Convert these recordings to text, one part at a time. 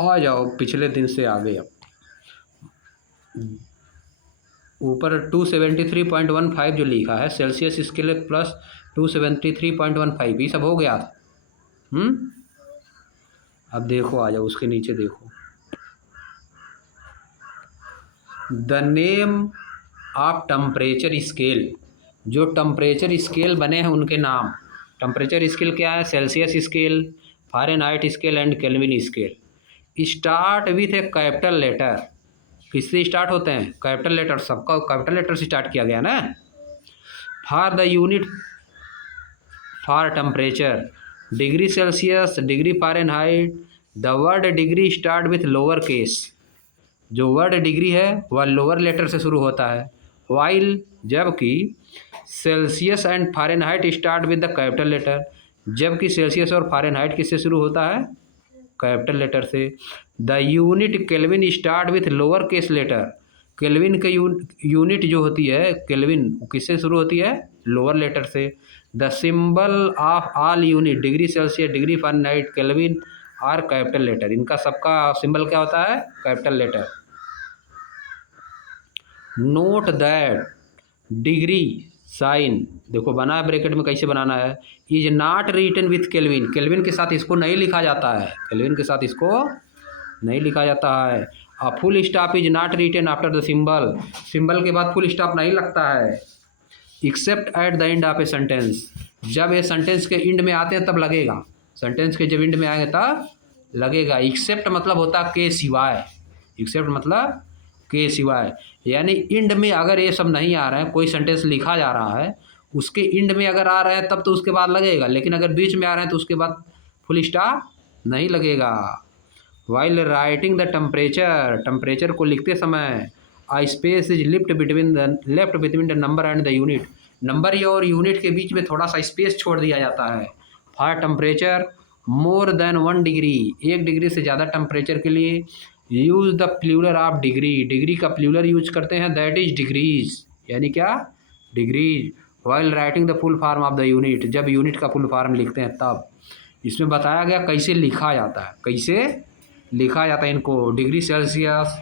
आ जाओ पिछले दिन से आगे। अब ऊपर 273.15 जो लिखा है सेल्सियस स्केल प्लस 273.15 ये सब हो गया था। अब देखो आ जाओ उसके नीचे देखो, the name of temperature scale, जो टेम्परेचर स्केल बने हैं उनके नाम। टेम्परेचर स्केल क्या है? Celsius scale, Fahrenheit scale and Kelvin scale. Start with a capital letter. किससे स्टार्ट होते हैं? Capital letter. सबका कैपिटल लेटर से स्टार्ट किया गया ना। For the unit for temperature degree Celsius, degree Fahrenheit, the word degree start with lower case. जो word degree है वह लोअर लेटर से शुरू होता है, वाइल जबकि Celsius and Fahrenheit start with the capital letter, जबकि सेल्सियस और फ़ारेनहाइट किससे शुरू होता है? कैपिटल लेटर से। The unit Kelvin start with lower case letter. Kelvin के यूनिट जो होती है केल्विन किससे शुरू होती है? लोअर लेटर से। The symbol of all unit degree Celsius, degree Fahrenheit, Kelvin are capital letter. इनका सबका सिंबल क्या होता है? Capital letter. Note that degree sign, देखो बना है ब्रैकेट में, कैसे बनाना है? Is not written with Kelvin. Kelvin के साथ इसको नहीं लिखा जाता है, केल्विन के साथ इसको नहीं लिखा जाता है। A full stop is not written after the symbol. Symbol के बाद फुल स्टॉप नहीं लगता है। Except at the end of a sentence, जब ये सेंटेंस के एंड में आते हैं तब लगेगा। सेंटेंस के जब एंड में आएंगे तब लगेगा। एक्सेप्ट मतलब होता के सिवाय, एक्सेप्ट मतलब के सिवाय, यानी एंड में अगर ये सब नहीं आ रहा है, कोई सेंटेंस लिखा जा रहा है उसके एंड में अगर आ रहा है तब तो उसके बाद लगेगा, लेकिन अगर बीच में आ रहे हैं तो उसके बाद फुल स्टॉप नहीं लगेगा। While writing the temperature, temperature को लिखते समय a space is left between the number and the unit. Number और यूनिट के बीच में थोड़ा सा स्पेस छोड़ दिया जाता है। For temperature more than 1 degree, 1 degree से ज़्यादा टेम्परेचर के लिए use the plural of degree, degree का प्लूरल यूज करते हैं, दैट इज डिग्रीज, यानी क्या? Degrees. While writing the full form of the unit, जब यूनिट का फुल फॉर्म लिखते हैं तब। इसमें बताया गया कैसे लिखा जाता है, कैसे लिखा जाता है इनको। Degree Celsius,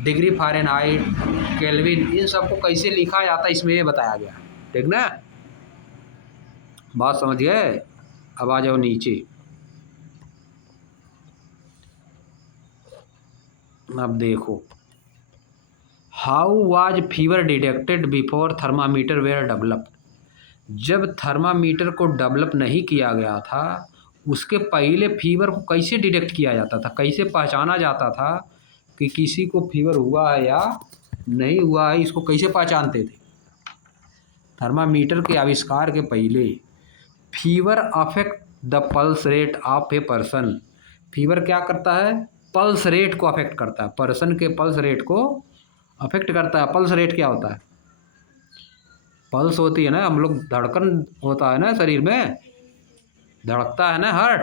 degree Fahrenheit, Kelvin, इन सबको कैसे लिखा जाता है इसमें ये बताया गया। ठीक ना, बात समझ गए? अब आ जाओ नीचे। अब देखो, how was fever detected before thermometer were developed. जब थर्मामीटर को डेवलप नहीं किया गया था उसके पहले फीवर को कैसे डिटेक्ट किया जाता था, कैसे पहचाना जाता था कि किसी को फीवर हुआ है या नहीं हुआ है, इसको कैसे पहचानते थे? थर्मामीटर के आविष्कार के पहले fever affect the pulse rate of a person. Fever क्या करता है? पल्स रेट को अफेक्ट करता है, पर्सन के पल्स रेट को अफेक्ट करता है। पल्स रेट क्या होता है? पल्स होती है ना, हम लोग धड़कन होता है ना शरीर में, धड़कता है ना हार्ट,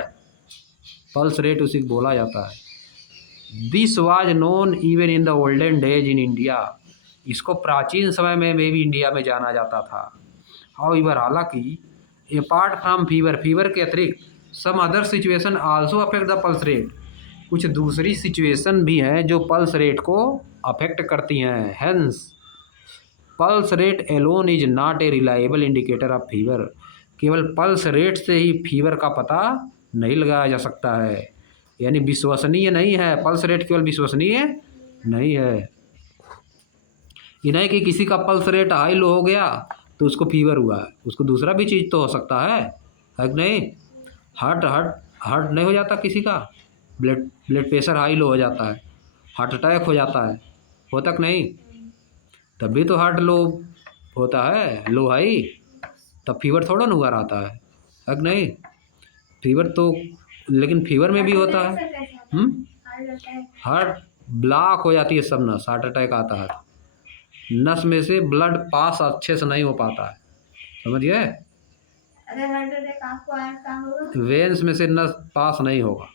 पल्स रेट उसी को बोला जाता है। This was known even in the olden days in India. इसको प्राचीन समय में भी इंडिया में जाना जाता था। हाउएवर, हालांकि अपार्ट फ्रॉम फीवर, फीवर के अतिरिक्त some other situation also affect the pulse rate, कुछ दूसरी सिचुएशन भी हैं जो पल्स रेट को अफेक्ट करती हैं। Hence pulse rate alone is not a reliable indicator of fever. केवल पल्स रेट से ही फीवर का पता नहीं लगाया जा सकता है, यानी विश्वसनीय नहीं है। पल्स रेट केवल विश्वसनीय नहीं है। ये नहीं कि किसी का पल्स रेट हाई लो हो गया तो उसको फीवर हुआ है, उसको दूसरा भी चीज़ तो हो सकता है कि नहीं? हार्ट नहीं हो जाता किसी का, ब्लड प्रेशर हाई लो हो जाता है, हार्ट अटैक हो जाता है, होता कि नहीं? तब भी तो हार्ट लो होता है, लो हाई, तब फीवर थोड़ा ना हुआ रहता है कि नहीं? फीवर तो, लेकिन फीवर में भी होता है। हार्ट ब्लॉक हो जाती है सब नस, हार्ट अटैक आता है, नस में से ब्लड पास अच्छे से नहीं हो पाता है, समझ गए? वेन्स में से नस पास नहीं होगा,